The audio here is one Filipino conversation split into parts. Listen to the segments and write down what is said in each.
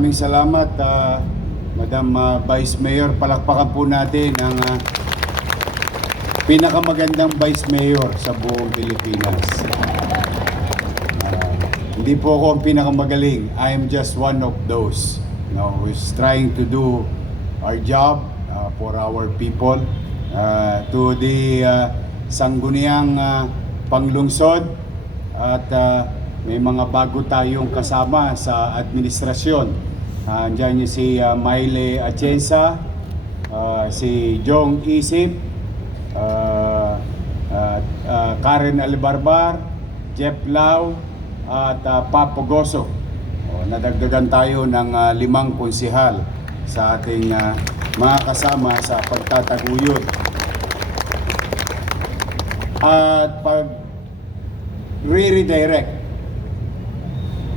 Maraming salamat, Madam Vice Mayor. Palakpakan po natin ang pinakamagandang Vice Mayor sa buong Pilipinas. Hindi po ako ang pinakamagaling. I am just one of those, who's trying to do our job for our people. To the sangguniang panglungsod at may mga bago tayong kasama sa administrasyon. Andiyan yung si Maile Atienza, si Jong Isip, Karen Albarbar, Jeff Lau, at Papo Goso. Nadagdagan tayo ng 5 konsehal sa ating mga kasama sa pagtataguyod. At pag re-redirect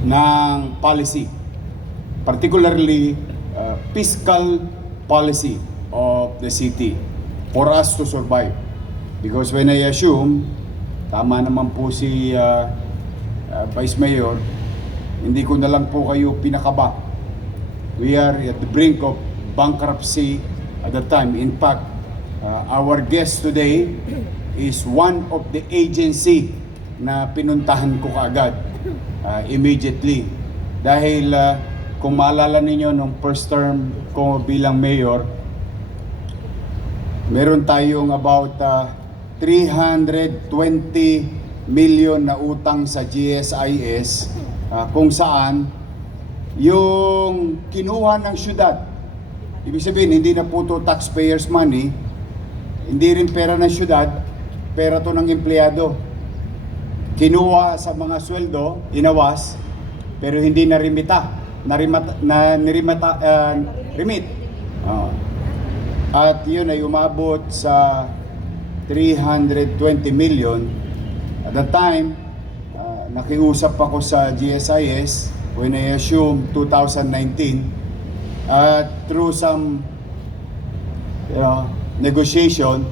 ng policy, particularly fiscal policy of the city for us to survive. Because when I assume, tama naman po si Vice Mayor, hindi ko na lang po kayo pinakaba. We are at the brink of bankruptcy at the time. In fact, our guest today is one of the agency na pinuntahan ko kaagad immediately. Dahil kung maalala ninyo nung first term ko bilang mayor, meron tayong about 320 million na utang sa GSIS, kung saan yung kinuha ng syudad, ibig sabihin hindi na po to taxpayers money, hindi rin pera ng syudad, pera to ng empleyado. Kinuha sa mga sweldo, inawas, pero hindi remit. At yun ay umabot sa 320 million. At the time, nakiusap ako sa GSIS when I assumed 2019. Through some negotiation,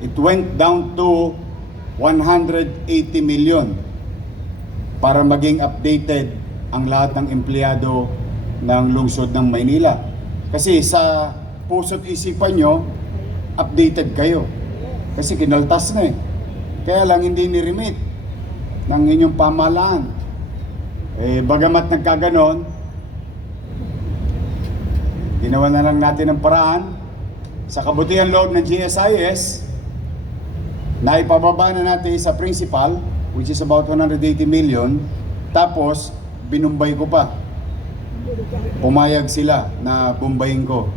it went down to 180 million para maging updated ang lahat ng empleyado ng lungsod ng Maynila. Kasi sa puso't isipan nyo, updated kayo. Kasi kinaltas na eh. Kaya lang hindi ni-remit ng inyong pamahalaan. Bagamat nagkaganon, ginawa na lang natin ang paraan sa kabutihan loob ng GSIS, na ipababa na natin sa principal, which is about 180 million, tapos binumbay ko pa. Pumayag sila na bumbayin ko.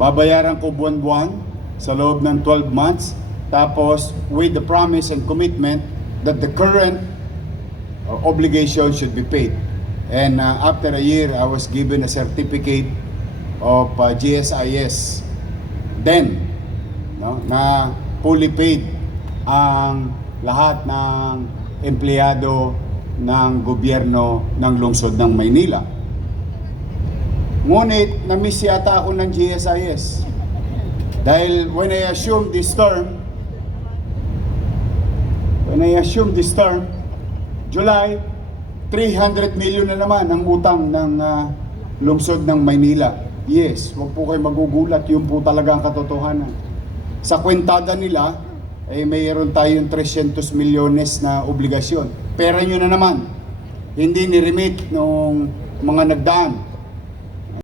Babayaran ko buwan-buwan sa loob ng 12 months, tapos with the promise and commitment that the current obligation should be paid. And after a year, I was given a certificate of GSIS then, na fully paid ang lahat ng empleyado ng gobyerno ng lungsod ng Maynila. Ngunit na-miss yata ako ng GSIS. Dahil when I assumed this term, July, 300 million na naman ang utang ng lungsod ng Maynila. Yes, huwag po kayo magugulat, yun po talaga ang katotohanan. Sa kwentada nila, mayroon tayong 300 milyones na obligasyon. Pera nyo na naman, hindi ni-remit nung mga nagdaan.